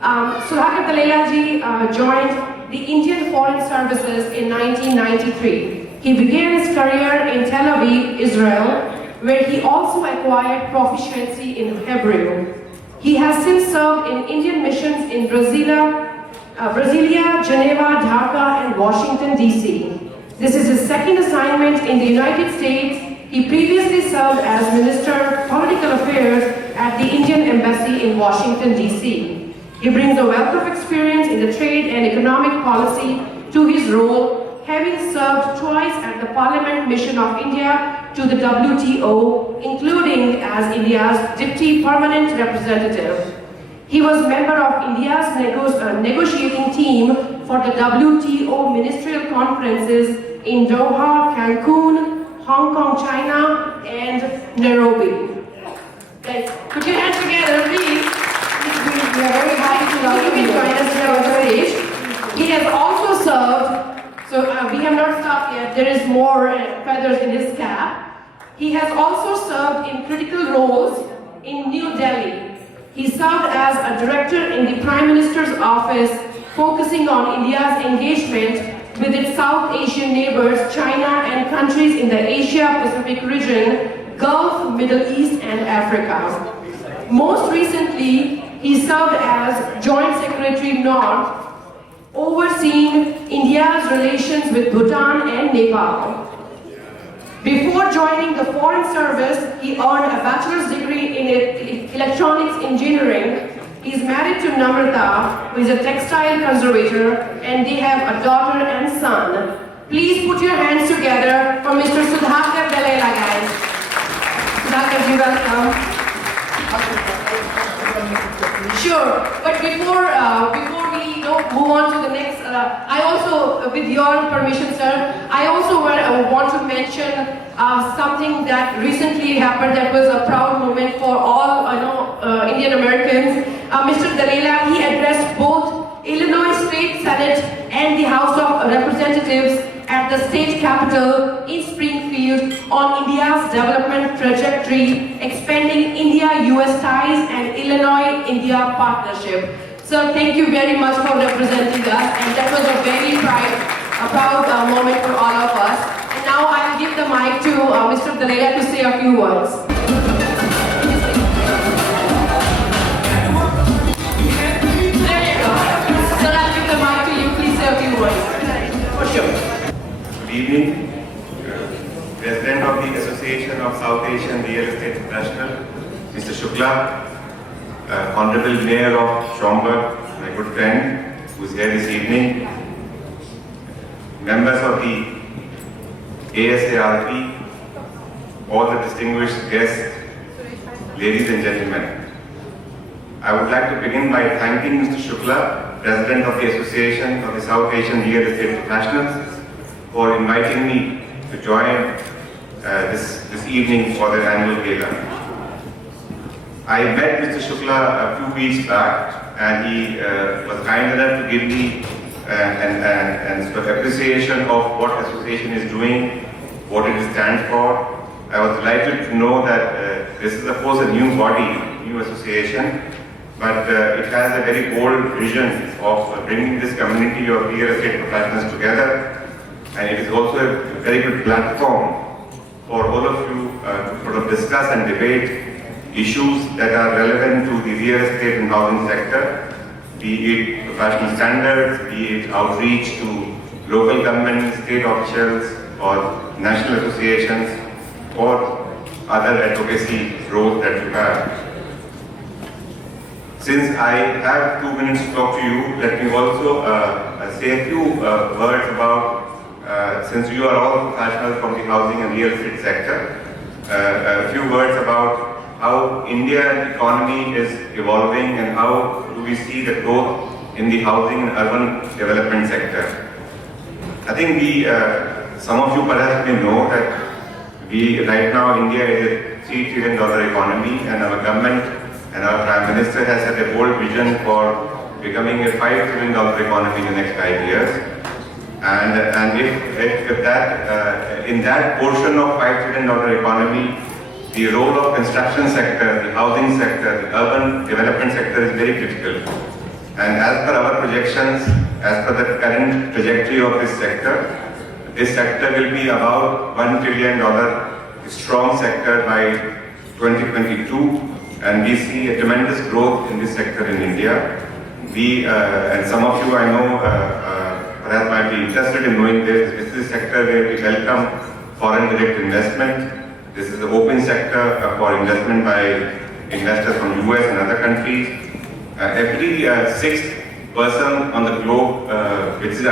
Sudhakar Dalila ji joined the Indian Foreign Services in 1993. He began his career in Tel Aviv, Israel, where he also acquired proficiency in Hebrew. He has since served in Indian missions in Brasilia, Geneva, Dhaka, and Washington, D.C. This is his second assignment in the United States. He previously served as Minister of Political Affairs at the Indian Embassy in Washington, D.C. He brings a wealth of experience in the trade and economic policy to his role, having served twice at the Parliament Mission of India to the WTO, including as India's Deputy Permanent Representative. He was member of India's negotiating team for the WTO ministerial conferences in Doha, Cancun, Hong Kong, China, and Nairobi. Guys, put your hands together, please. We are very happy to welcome him to us on our stage. He has also served, so we have not stopped yet, there is more feathers in his cap. He has also served in critical roles in New Delhi. He served as a director in the Prime Minister's office, focusing on India's engagement with its South Asian neighbors, China, and countries in the Asia-Pacific region, Gulf, Middle East, and Africa. Most recently, he served as Joint Secretary North, overseeing India's relations with Bhutan and Nepal. Before joining the Foreign Service, he earned a bachelor's degree in electronics engineering. He is married to Namrata, who is a textile conservator, and they have a daughter and son. Please put your hands together for Mr. Sudhakar Dalela, guys. Sudhakar, you welcome. Sure, but before we move on to the next, I also, with your permission, sir, I also want to mention something that recently happened that was a proud moment for all Indian Americans. Mr. Dalela, he addressed both Illinois State Senate and the House of Representatives at the state capitol in Springfield on India's development trajectory, expanding India-US ties and Illinois-India partnership. So thank you very much for representing us, and that was a very proud moment for all of us. And now I'll give the mic to Mr. Dalela to say a few words. There you go. So I'll give the mic to you. Please say a few words. For sure. Good evening. President of the Association of South Asian Real Estate Professionals, Mr. Shukla, Honorable Mayor of Schaumburg, my good friend, who is here this evening, members of the ASARP, all the distinguished guests, ladies and gentlemen. I would like to begin by thanking Mr. Shukla, President of the Association of the South Asian Real Estate Professionals, for inviting me to join this evening for the annual gala. I met Mr. Shukla a few weeks back, and he was kind enough to give me an appreciation of what association is doing, what it stands for. I was delighted to know that this is of course a new body, new association, but it has a very bold vision of bringing this community of real estate professionals together, and it is also a very good platform for all of you to sort of discuss and debate issues that are relevant to the real estate and housing sector, be it professional standards, be it outreach to local government, state officials, or national associations, or other advocacy roles that you have. Since I have 2 minutes to talk to you, let me also say a few words about, since you are all professionals from the housing and real estate sector, a few words about how Indian economy is evolving and how do we see the growth in the housing and urban development sector. I think some of you perhaps may know that right now India is a $3 trillion economy, and our government and our Prime Minister has set a bold vision for becoming a $5 trillion economy in the next 5 years. And if that, in that portion of $5 trillion economy, the role of construction sector, the housing sector, the urban development sector is very critical. And as per our projections, as per the current trajectory of this sector will be about $1 trillion strong sector by 2022, and we see a tremendous growth in this sector in India. We, and some of you I know perhaps might be interested in knowing this. This is a sector where we welcome foreign direct investment. This is the open sector for investment by investors from US and other countries. Every sixth person on the globe which is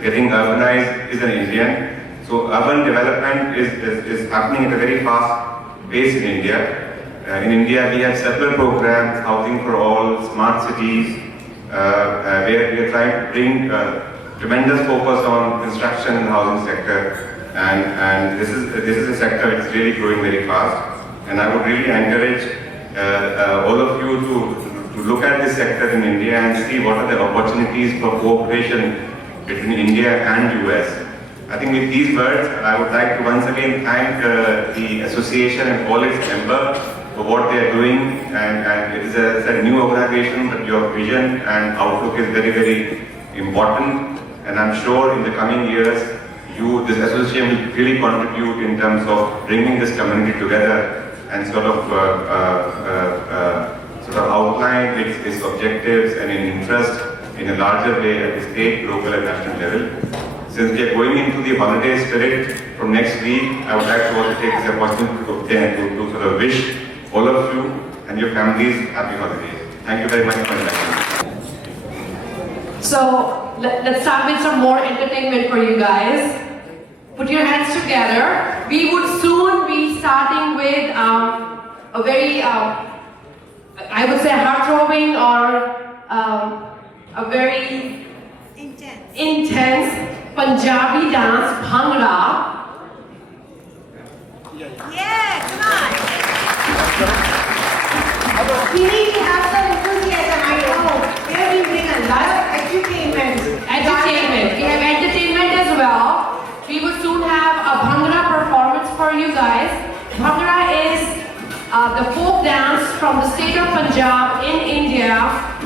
getting urbanized is an Indian. So urban development is happening at a very fast pace in India. In India we have several programs, Housing for All, Smart Cities, where we are trying to bring tremendous focus on construction and housing sector. And this is a sector which is really growing very fast. And I would really encourage all of you to look at this sector in India and see what are the opportunities for cooperation between India and US. I think with these words, I would like to once again thank the association and all its members for what they are doing. And it is a new organization, but your vision and outlook is very, very important. And I'm sure in the coming years, this association will really contribute in terms of bringing this community together and sort of outline its objectives and interest in a larger way at the state, local and national level. Since we are going into the holiday spirit from next week, I would like to also take this opportunity to sort of wish all of you and your families happy holidays. Thank you very much for that. So let's start with some more entertainment for you guys. Put your hands together. We would soon be starting with a very, I would say, heart-throbbing or a very intense Punjabi dance, Bhangra. Yeah, come on. We need to have some enthusiasm at home. There will be a lot of entertainment. We have entertainment as well. We will soon have a Bhangra performance for you guys. Bhangra is the folk dance from the state of Punjab in India,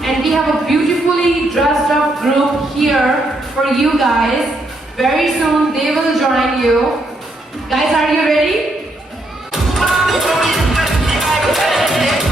and we have a beautifully dressed up group here for you guys. Very soon they will join you. Guys, are you ready? Yeah.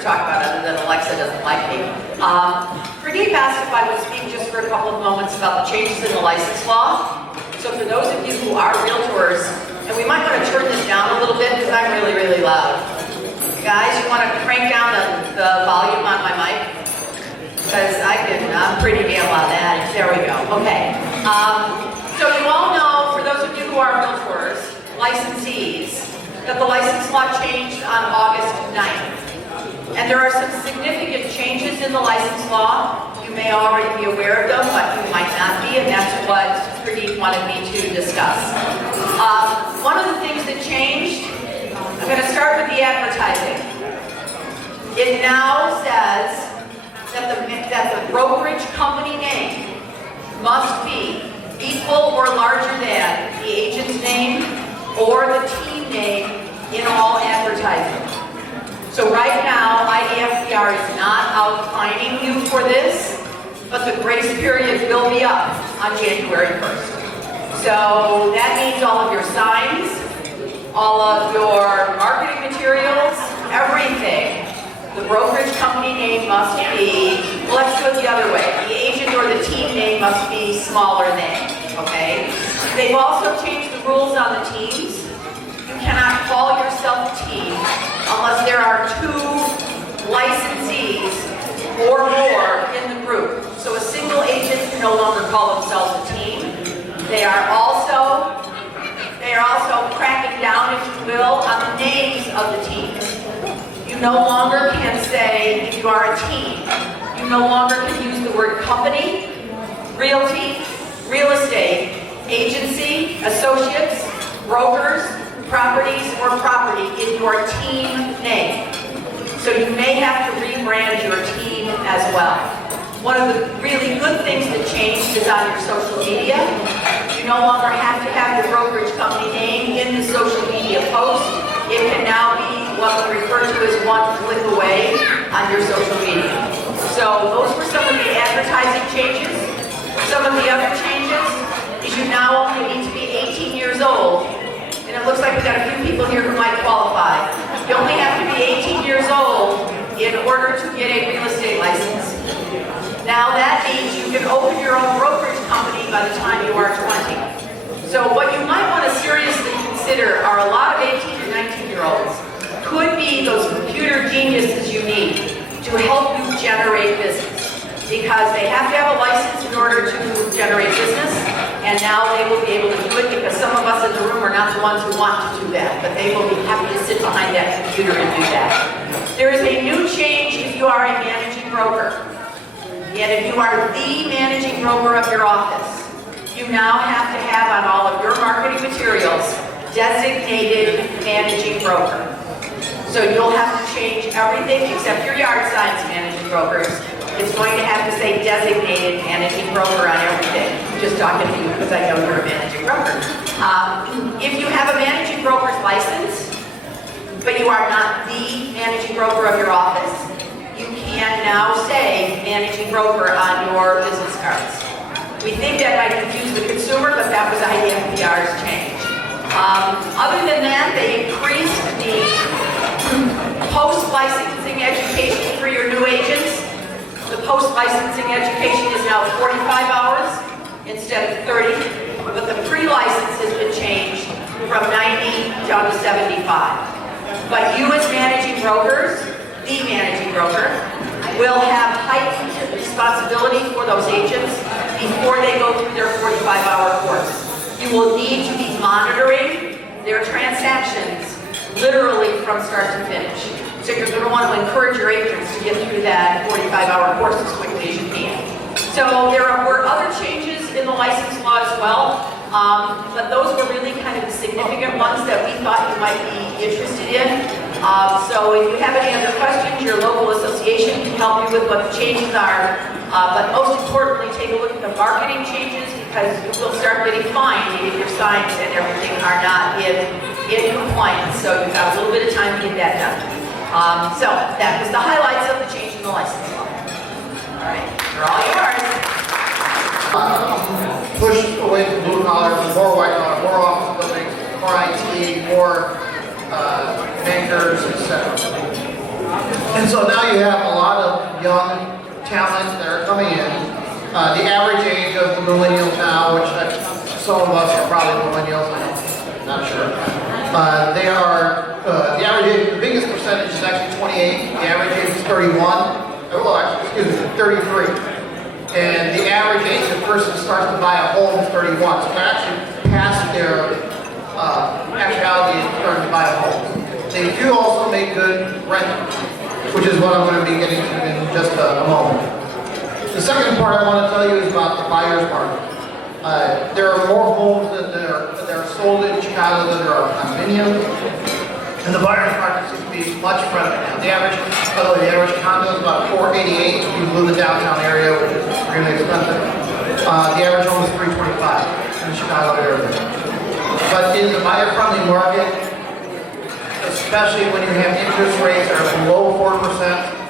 to talk about other than Alexa doesn't like me. For me, if I would speak just for a couple of moments about the changes in the license law. So for those of you who are realtors, and we might want to turn this down a little bit because I'm really, really loud. Guys, you want to crank down the volume on my mic? Because I'm pretty damn loud at it. There we go. Okay. So you all know, for those of you who are realtors, licensees, that the license law changed on August 9th. And there are some significant changes in the license law. You may already be aware of them, but you might not be, and that's what Pradeep wanted me to discuss. One of the things that changed, I'm going to start with the advertising. It now says that the brokerage company name must be equal or larger than the agent's name or the team name in all advertising. So right now, IDFPR is not outlining you for this, but the grace period will be up on January 1st. So that means all of your signs, all of your marketing materials, everything. The brokerage company name must be, let's do it the other way. The agent or the team name must be smaller than, okay? They've also changed the rules on the teams. You cannot call yourself a team unless there are 2 licensees or more in the group. So a single agent can no longer call themselves a team. They are also cracking down, if you will, on the names of the teams. You no longer can say, if you are a team, you no longer can use the word company, realty, real estate, agency, associates, brokers, properties, or property in your team name. So you may have to rebrand your team as well. One of the really good things that changed is on your social media. You no longer have to have your brokerage company name in the social media post. It can now be what we refer to as one click away on your social media. So those were some of the advertising changes. Some of the other changes is you now only need to be 18 years old. And it looks like we got a few people here who might qualify. You only have to be 18 years old in order to get a real estate license. Now that means you can open your own brokerage company by the time you are 20. So what you might want to seriously consider are a lot of 18 and 19-year-olds could be those computer geniuses you need to help you generate business. Because they have to have a license in order to generate business, and now they will be able to do it because some of us in the room are not the ones who want to do that, but they will be happy to sit behind that computer and do that. There is a new change if you are a managing broker. And if you are the managing broker of your office, you now have to have on all of your marketing materials designated managing broker. So you'll have to change everything except your yard signs managing brokers. It's going to have to say designated managing broker on everything. I'm just talking to you because I know you're a managing broker. If you have a managing broker's license, but you are not the managing broker of your office, you can now say managing broker on your business cards. We think that might confuse the consumer, but that was IDFPR's change. Other than that, they increased the post-licensing education for your new agents. The post-licensing education is now 45 hours instead of 30, but the pre-license has been changed from 90 down to 75. But you as managing brokers, the managing broker, will have heightened responsibility for those agents before they go through their 45-hour course. You will need to be monitoring their transactions literally from start to finish. So you're going to want to encourage your agents to get through that 45-hour course as quickly as you can. So there were other changes in the license law as well, but those were really kind of the significant ones that we thought you might be interested in. So if you have any other questions, your local association can help you with what the changes are. But most importantly, take a look at the marketing changes because you will start getting fined if your signs and everything are not in compliance. So you've got a little bit of time to get that done. So that was the highlights of the change in the license law. All right, you're all yours. Push away the blue collar, more white collar, more office buildings, more IT, more bankers, etc. And so now you have a lot of young talent that are coming in. The average age of the millennials now, which some of us are probably millennials, I'm not sure. They are, the average age, the biggest percentage is actually 28, the average age is 31, oh, actually, excuse me, 33. And the average age the person starts to buy a home is 31. So they're actually past their actuality in terms of buying homes. They do also make good rentals, which is what I'm going to be getting to in just a moment. The second part I want to tell you is about the buyer's market. There are more homes that are sold in Chicago that are condominiums, and the buyer's market seems to be much better. The average condo is about $488 if you live in the downtown area, which is really expensive. The average home is $325 in the Chicago area. But in the buyer-friendly market, especially when you have interest rates that are below 4%,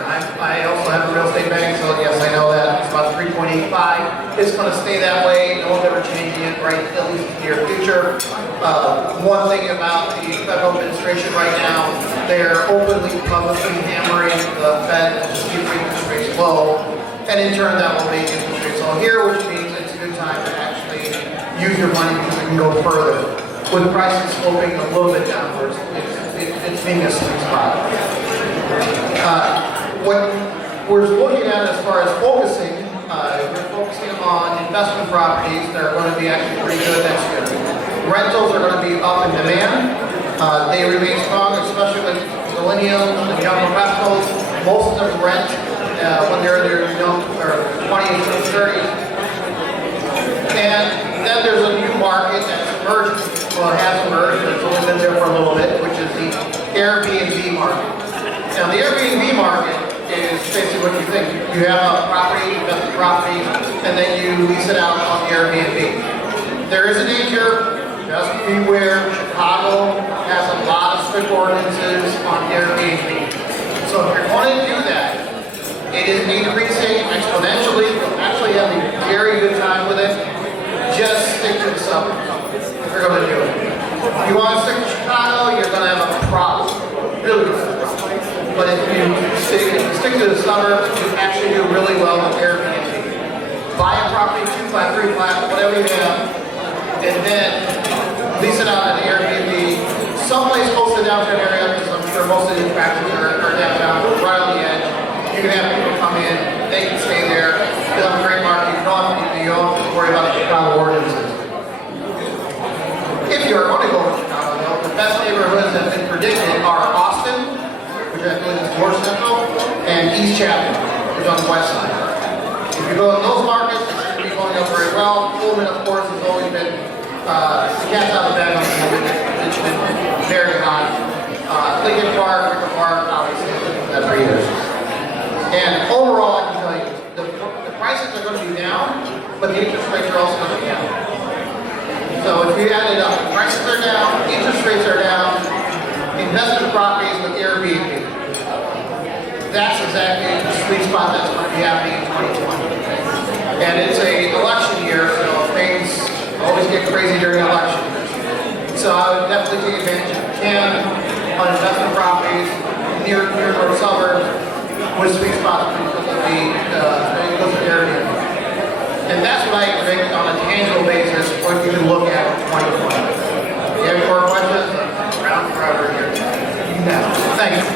and I also have a real estate bank, so yes, I know that it's about 3.85. It's going to stay that way. No one ever changing it right at least in the near future. One thing about the federal administration right now, they're openly publicly hammering the Fed to keep interest rates low, and in turn that will make interest rates low here, which means it's a good time to actually use your money because you can go further. With prices sloping a little bit downwards, it's being a sweet spot. What we're looking at as far as focusing, we're focusing on investment properties that are going to be actually pretty good next year. Rentals are going to be up in demand. They remain strong, especially with millennials, young professionals. Most of them rent when they're in their young or 20s or 30s. And then there's a new market that's emerging, or has emerged, that's only been there for a little bit, which is the Airbnb market. Now, the Airbnb market is basically what you think. You have a property, investment properties, and then you lease it out on Airbnb. There is a danger, just beware, Chicago has a lot of strict ordinances on Airbnb. So if you're going to do that, it is increasing exponentially. Actually, you have a very good time with it. Just stick to the suburbs if you're going to do it. If you want to stick to Chicago, you're going to have a problem. Really bad. But if you stick to the suburbs, you actually do really well with Airbnb. Buy a property, 2 flat, 3 flat, whatever you have, and then lease it out at Airbnb. Someplace close to the downtown area, because I'm sure most of these practices are downtown, right on the edge. You can have people come in, they can stay there. It's a great market. You don't have to worry about Chicago ordinances. If you're going to go to Chicago, the best neighborhoods that have been predicted are Austin, which I think is more central, and East Chapel, which is on the west side. If you go in those markets, it's going to be going up very well. Pullman, of course, has always been cast out of bed, it's been very high. Lincoln Park, obviously, that's where it is. And overall, I can tell you, the prices are going to be down, but the interest rates are also going to be down. So if you add it up, prices are down, interest rates are down, investment properties with Airbnb. That's exactly the sweet spot that's going to be happening in 2020. And it's an election year, so things always get crazy during election. So I would definitely take advantage if you can on investment properties near your suburbs with sweet spots to be Airbnb. And that's what I think on a tangible basis what you can look at in 2020. You have more questions? Thank you.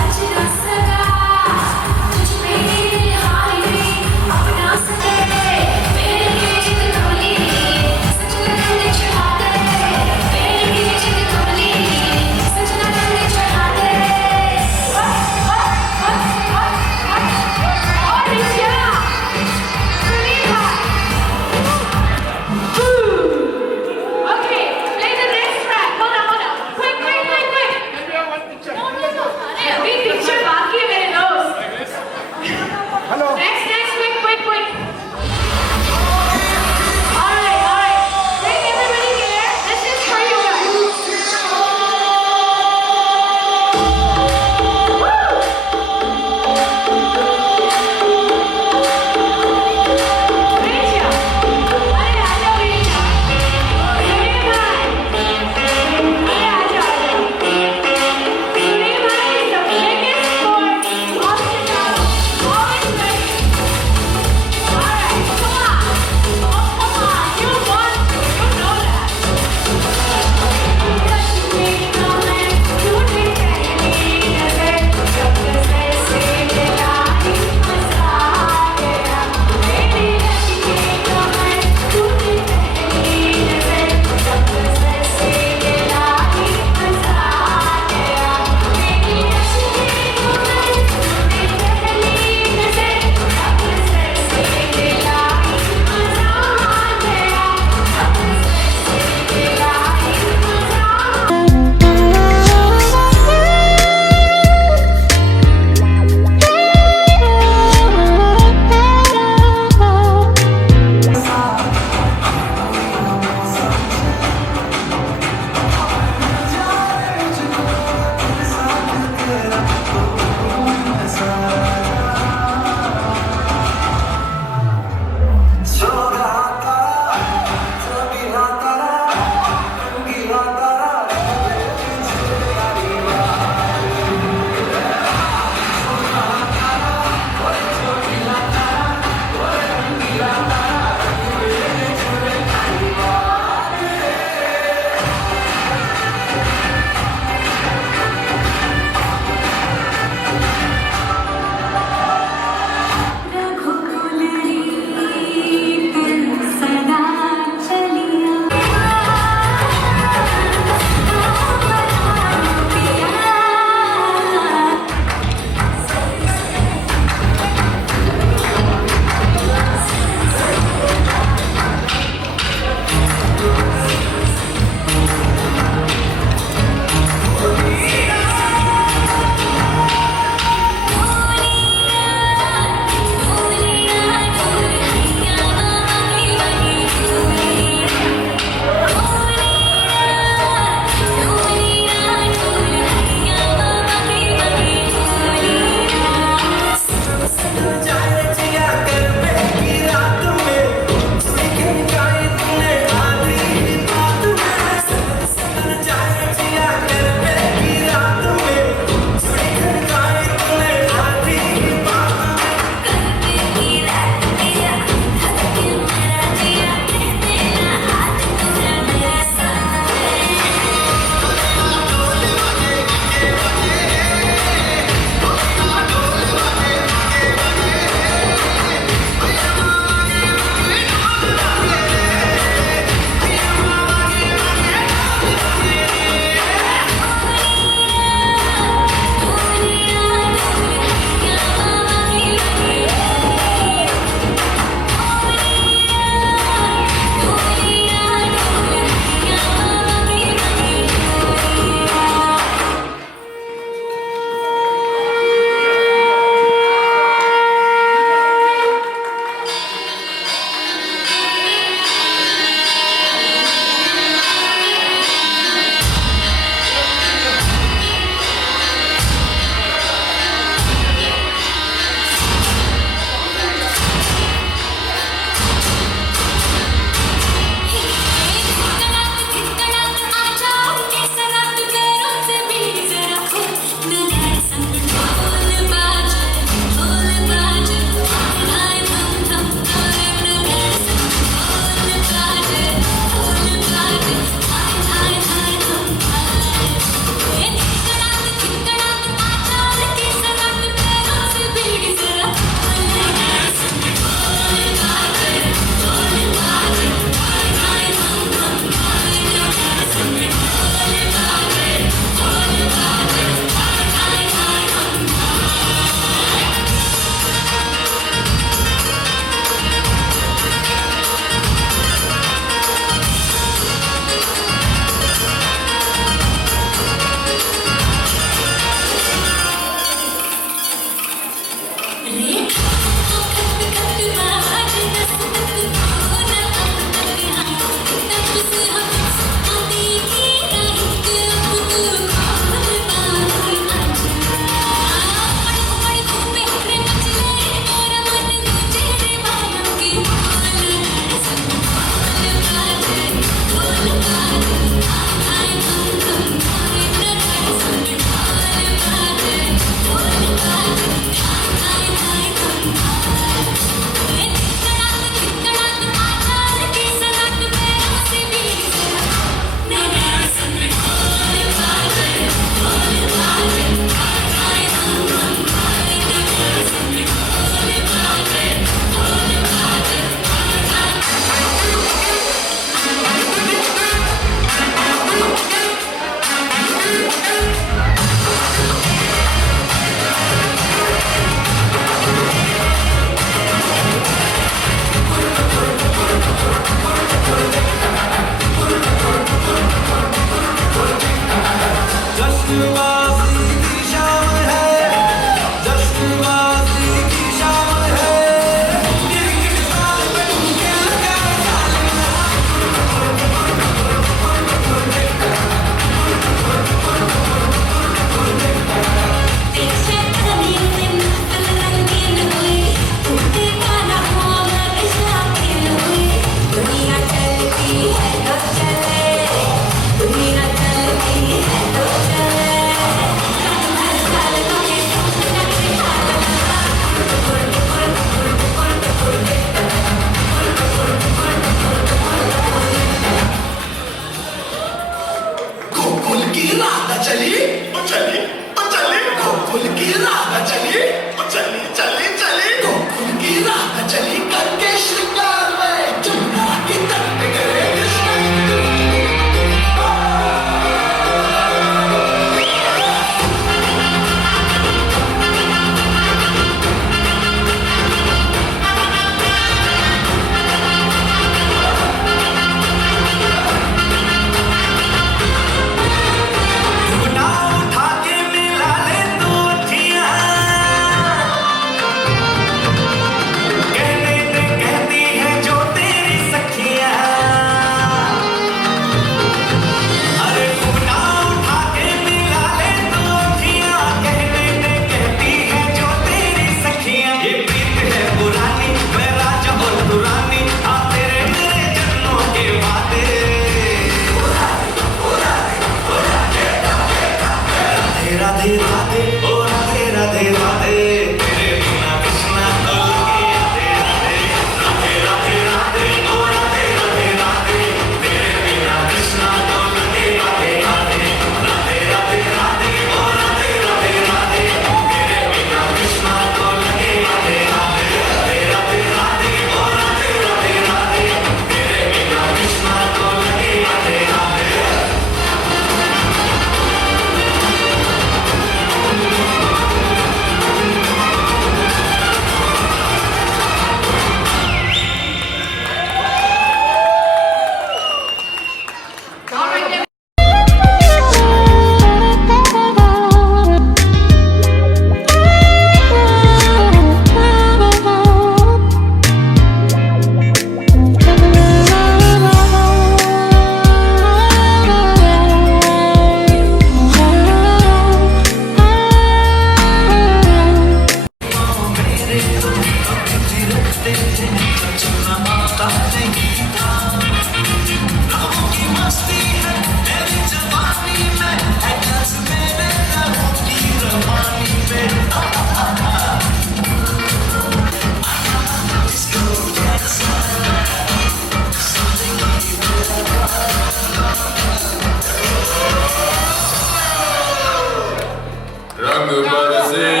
रंग बरसे